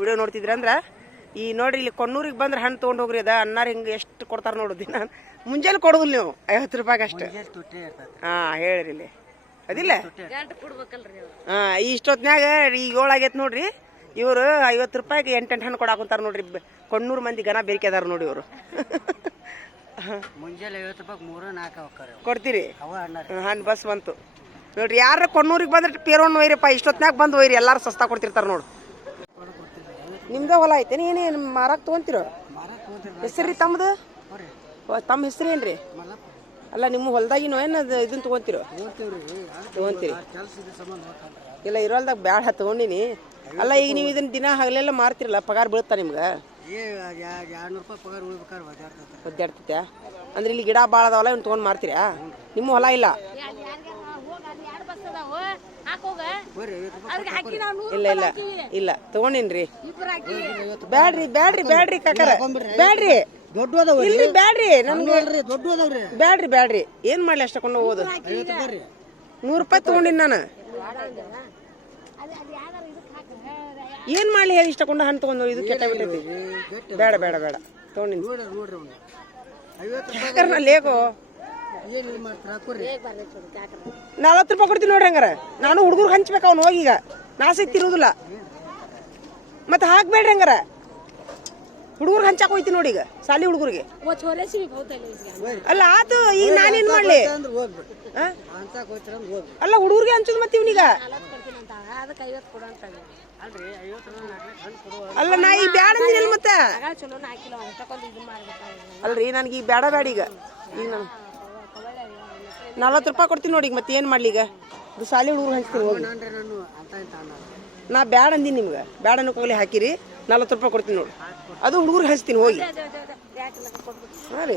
Video ನೋಡ್ತಿದ್ರಿ ಅಂದ್ರೆ ಈ ನೋಡ್ರಿ ಇಲ್ಲಿ ಕೊಣ್ಣೂರಿಗೆ ಬಂದ್ರೆ ಹಣ್ಣು ತೊಗೊಂಡು ಹೋಗ್ರಿ ಅದ ಅನ್ನಾರು ಹಿಂಗೆ ಎಷ್ಟು ಕೊಡ್ತಾರೆ ನೋಡು ದಿನ ಮುಂಜಾನೆ ಕೊಡೋದಿಲ್ಲ ನೀವು 50 ರೂಪಾಯಿಗೆ ಅಷ್ಟೇ. ಹಾಂ ಹೇಳ್ರಿ ಇಲ್ಲಿ ಅದಿಲ್ಲ ಹಾಂ ಇಷ್ಟೊತ್ನ್ಯಾಗ ಈಗ 7 ಆಗೈತೆ ನೋಡ್ರಿ. ಇವರು 50 ರೂಪಾಯಿಗೆ 8 ಹಣ್ಣು ಕೊಡಾಕೊಂತಾರೆ ನೋಡ್ರಿ. ಕೊಣ್ಣೂರು ಮಂದಿ ಗನ ಬೇರಿಕೆ ಅದಾರ ನೋಡಿ ಇವರು. ಮುಂಜಾನೆ 50 ರೂಪಾಯಿಗೆ 3-4 ಕೊಡ್ತೀರಿ ಹಣ್ಣು ಬಸ್ ಬಂತು ನೋಡ್ರಿ. ಯಾರ ಕೊಣ್ಣೂರಿಗೆ ಬಂದ್ರೆ ಪೇರೋಣ ಒಯ್ರಪ್ಪ ಇಷ್ಟೊತ್ನ್ಯಾಗ ಬಂದು ಒಯ್ರಿ ಎಲ್ಲಾರು ಸಸ್ತಾ ಕೊಡ್ತಿರ್ತಾರೆ ನೋಡು. ನಿಮ್ದ ಹೊಲ ಐತೇನಿ ಏನೇನು ಮಾರಾಕ್ ತೊಗೊಂತಿರೋ ಹೆಸರು ತಮ್ಮದು? ತಮ್ಮ ಹೆಸರು ಏನ್ರಿ? ಅಲ್ಲ ನಿಮ್ಮ ಹೊಲ್ದಾಗಿನೋ ಏನು ಇದನ್ನ ತೊಗೊಂತಿರೋ? ತೊಗೊಂತೀರಿ ಇಲ್ಲ ಇರೋಲ್ದಾಗ ಬ್ಯಾಡ ತೊಗೊಂಡಿನಿ. ಅಲ್ಲ ಈಗ ನೀವು ಇದನ್ನ ದಿನ ಹಗಲೆಲ್ಲ ಮಾರ್ತಿರಲ್ಲ ಪಗಾರ ಬೀಳುತ್ತಾ ನಿಮ್ಗೆ? 200 ರೂಪಾಯಿ ಪಗಾರ ಒದ್ದಾಡ್ತೈತ್ಯಾ? ಅಂದ್ರೆ ಇಲ್ಲಿ ಗಿಡ ಭಾಳ ಅದಾವಲ್ಲ ಇವ್ನು ತೊಗೊಂಡು ಮಾರ್ತೀರಾ? ನಿಮ್ಮ ಹೊಲ ಇಲ್ಲ? ಇಲ್ಲ ಇಲ್ಲ ಇಲ್ಲ ತಗೊಂಡಿನ್ರಿ. ಬ್ಯಾಡ್ರಿ ಬ್ಯಾಡ್ರಿ ಬ್ಯಾಡ್ರಿ ಕಾಕಾರ ಬ್ಯಾಡ್ರಿ ಇಲ್ರಿ ಬ್ಯಾಡ್ರಿ ನಮ್ಗೆ ಬ್ಯಾಡ್ರಿ ಬ್ಯಾಡ್ರಿ ಏನ್ ಮಾಡ್ಲಿ ಅಷ್ಟ ಕೊಂಡು ಹೋಗೋದು. 100 ರೂಪಾಯಿ ತಗೊಂಡಿನಿ ನಾನು. ಏನ್ ಮಾಡ್ಲಿ ಹೇಳಿ ಇಷ್ಟ ಕೊಂಡು ಹಣ್ಣು ತಗೊಂಡು ಇದು ಕೆಟ್ಟ ಬಿಟ್ಟೈತಿ. ಬೇಡ ಬೇಡ ಬೇಡ ತಗೊಂಡಿನಿ ನಾ ಲೇಗೋ 40 ರೂಪಾಯಿ ಕೊಡ್ತೀನಿ ನೋಡ್ರಿ. ಹಂಗಾರ ನಾನು ಹುಡುಗರು ಹಂಚ್ಬೇಕು ಅವ್ನು ಹೋಗಿ ಈಗ ನಾ ಸಹಿತ ತಿರುವುದಿಲ್ಲ ಮತ್ತೆ ಹಾಕ್ಬೇಡ್ರಿ. ಹಂಗಾರ ಹುಡುಗರು ಹಂಚಾಕ್ ಹೋಯ್ತಿ ನೋಡಿ ಈಗ ಸಾಲಿ ಹುಡುಗರಿಗೆ वो छोले से भी बहुत है इसका ಅಲ್ಲ ಆತು ಈಗ ನಾನೇನ್ ಮಾಡ್ಲಿ ಅಂದ್ರೆ ಹೋಗ್ಬಿಡ್ರಿ ಆ? ಅಂತ ಹೋಗ್ತೀರ ಅಂದ್ರೆ ಹೋಗ್ರಿ ಅಲ್ಲ ಹುಡುಗರಿಗೆ ಹಂಚುದು ಮತ್ತೆ ಇವನೀಗ 40 ಕೊಡ್ತೀನಿ ಅಂತ ಅದಕ್ಕೆ 50 ಕೊಡು ಅಂತ ಅಲ್ರಿ 50 ಹಣ್ಣು ಕೊಡುವ ಅಲ್ಲ ನಾ ಈಗ ಬ್ಯಾಡ ಅಂದಿನಲ್ಲ ಮತ್ತೆ ಆಗ ಚಲೋ ಹಾಕಿಲ್ಲ ಎಷ್ಟಕ್ಕೊಂದು ಇದು ಮಾಡ್ಬೇಕಾದ್ರೆ ಅಲ್ರಿ ನನಗೆ ಈಗ ಬೇಡ ಬೇಡ ಈಗ ನಾನು 40 ರೂಪಾಯಿ ಕೊಡ್ತೀನಿ ನೋಡಿ ಈಗ ಮತ್ತೆ ಏನು ಮಾಡ್ಲಿ ಈಗ ಇದು ಸಾಲಿ ಹುಡುಗರು ಹಂಚ್ತೀನಿ ಹೋಗಿ ಅಂದ್ರೆ ನಾನು ಅಂತ ಇಂತ ಅನ್ನೋದು ನಾ ಬ್ಯಾಡ ಅಂದಿನಿ ನಿಮ್ಗೆ ಬ್ಯಾಡ ಅನ್ನೋಕ್ಕಾಗಲಿ ಹಾಕಿರಿ 40 ರೂಪಾಯಿ ಕೊಡ್ತೀನಿ ನೋಡಿ ಅದು ಹುಡುಗರು ಹಂಚ್ತೀನಿ ಹೋಗಿ ಯಾಕೆ ಕೊಟ್ಬಿಟ್ಟು ಹಾಂ ರೀ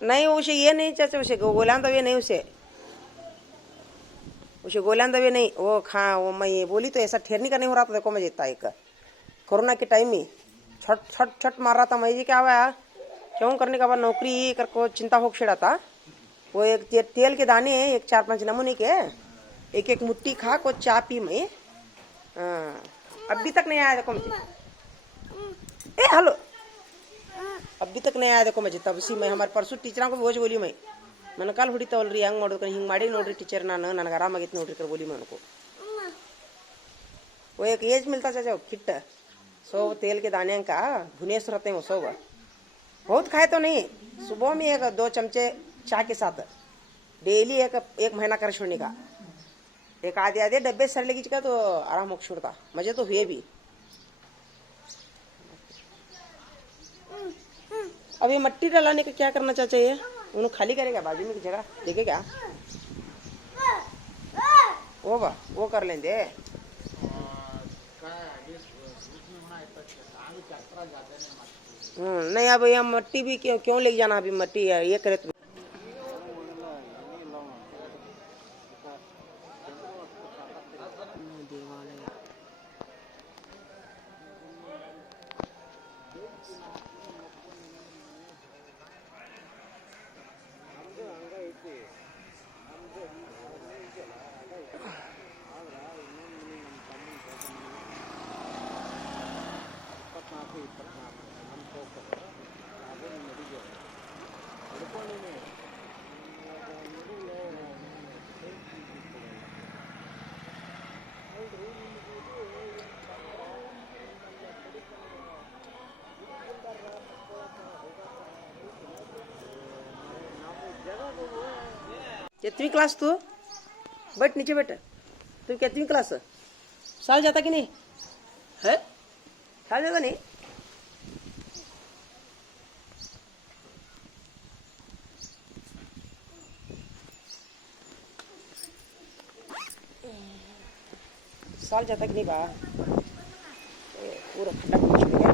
नहीं उसे ये नहीं चाचा उसे गोलांदा वे नहीं उसे गोलांदा वे नहीं वो वो मैं बोली तो ऐसा ठहरने का नहीं हो रहा था देखो मैं जीता एक कोरोना के टाइम में छट छट छट मार रहा था मैं जी क्या हुआ क्यों करने का बाद नौकरी कर को चिंता हो छिड़ा था वो एक तेल के दाने एक 4-5 नमूने के एक एक मुट्ठी खा को चा पी मैं अभी तक नहीं आया देखो मुझे ए हेलो अभी तक नहीं आया देखो मैं तब सी मैं हमारे परसों टीचर को बोझ बोली मैंने कल ಹೊಡಿತಾವಲ್ರಿ ಹೆಂಗೆ ಮಾಡೋದು ಹಿಂಗೆ ಮಾಡಿ ನೋಡ್ರಿ ಟೀಚರ್ ನಾನು ನನಗೆ ಆರಾಮಾಗಿತ್ತು ನೋಡ್ರಿ कर बोली मैं उनको वो एक एज मिलता चाचा किट 100 तेल के दाने का भुनेस रहते हैं वो 100 बहुत खाए तो नहीं सुबह में 1-2 चमचे चाय के साथ डेली एक महीना कर छोड़ने का एक आधे डब्बे सर लगी का तो आराम हो छोड़ता मजे तो हुए भी अब ये मट्टी डलाने का क्या करना चाहिए उन्होंने खाली करेगा बाजू में की जगह देखेगा वो कर लेंगे नहीं अब यहाँ मट्टी भी क्यों लेके जाना अभी मट्टी ये करे तो कितनी क्लास तू बैठ नीचे बैठ तू कितनी क्लास साल जाता कि नहीं है साल जाता नहीं साल जाता कि नहीं बा पूरा खड्डा पहुंच गया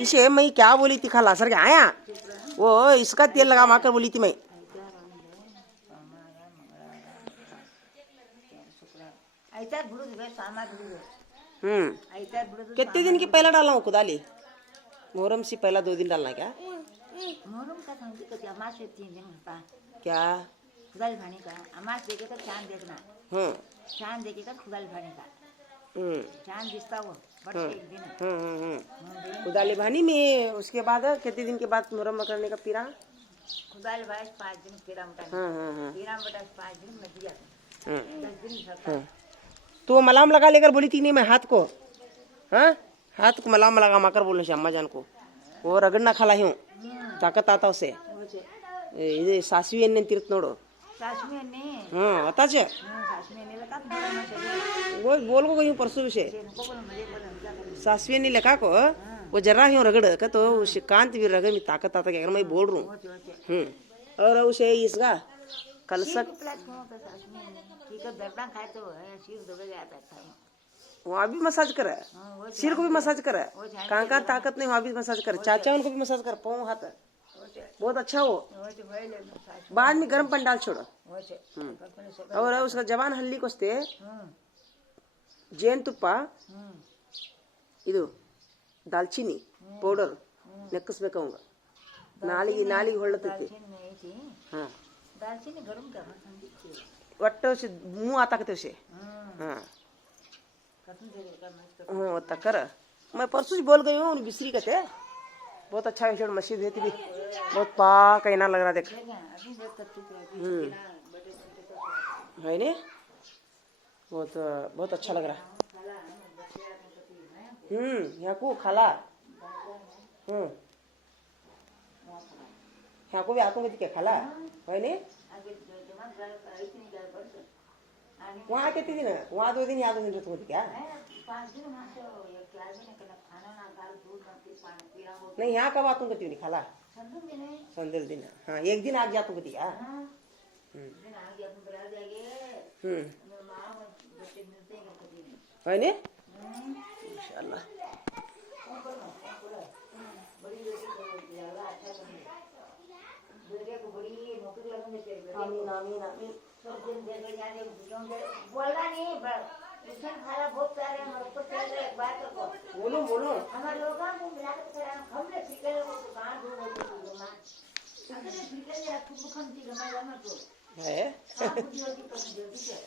इसे मैं क्या बोली थी खाला सर क्या आया वो इसका तेल लगा माकर बोली थी मैं। कितने दिन की पहला डालना हूँ खुदाली मुहर्रम से पहला 2 दिन डालना क्या मुहर्रम का समझी तो अमास से 3 दिन होता क्या खुदाल भाने का अमास देखे तो चांद देखना चांद देखे तो खुदाल भाने का चांद दिखता वो बट एक दिन खुदाली भानी में उसके बाद कितने दिन के बाद मुहर्रम करने का पीरा खुदाल भाई 5 दिन पीरा मटा पीरा मटा 5 दिन में दिया 10 दिन सरता तो मलाम लगा लेकर बोली थी नहीं मैं हाथ को हाँ हाथ को मलाम लगा माकर बोलने से अम्मा जान को वो रगड़ना खाला हूँ ताकत आता उसे ಇದು ಸಾಸಿವೆ ಎಣ್ಣೆ ಅಂತಿರುತ್ತೆ ನೋಡು सासमी ने ಅತ್ತಾಚೆ सासमी ने लगा तो वो बोल को कहीं परसों विषय को बोल मुझे बोल सासवे नहीं लगा को वो जरा ही रगड़ का तो कांत भी रगड़ में ताकत आता अगर मैं बोल रहा हूँ और उसे इसका कलसक प्लस को सासमी ठीक है बेबड़ा खाए तो सिर दबे जाता था वहाँ भी मसाज करे सिर को भी मसाज करे कहाँ ताकत नहीं वहाँ भी मसाज करे चाचा उनको भी मसाज कर पाऊँ हाथ बहुत अच्छा हो बाद में गर्म पानी डाल छोड़ो और उसका जवान हल्ली कोस्ते ಜೇನು ತುಪ್ಪ ಇದು ದಾಲ್ಚಿನ್ನಿ ಪೌಡರ್ ನೆಕ್ಕಿಸ್ಬೇಕು ಅವಂಗ ನಾಲಿಗೆ ಹೊಳ್ಳತೈತಿ ಹಾಂ दालचीनी गरम करना ठंडी ಒಟ್ಟು मुँह आताकते उसे हाँ तकर मैं परसों से बोल गई हूँ बिसरी कहते बहुत अच्छा है मस्जिद है भी बहुत पाक ऐना लग रहा देख है ने बहुत बहुत अच्छा लग रहा यहाँ को खाला यहाँ को भी आतों के क्या खाला है ने वहाँ कितने दिन वहाँ 2 दिन या 2 दिन रहते होती क्या 5 दिन वहाँ से 4 दिन खाना ना दाल दूध पीरा नहीं यहाँ कब आतों करती नहीं खाला संदल दिन हाँ 1 दिन आगे आतों करती क्या दिन आ गया तुम बता जाएंगे माँ बच्चे मिलते हैं कभी है ने इंशाल्लाह बड़ी बेटी ज्यादा अच्छा करने बेटे को बड़ी नौकरी लगने तेरे आमीन आमीन आमीन सब दिन देखे जाने बोलना नहीं उसने खाना बहुत सारे हम ऊपर चल रहे एक बात को बोलो हमारे लोगों को मिला के करा हमने सीखे लोगों को कहां दूर होते तो मां अगर सीखे या खूब खंती हमारा ना तो है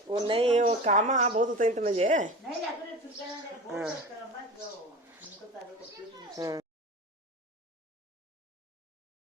वो नहीं वो काम बहुत होता है तो मुझे नहीं अगर सीखे ना बहुत मत दो उनको तारे को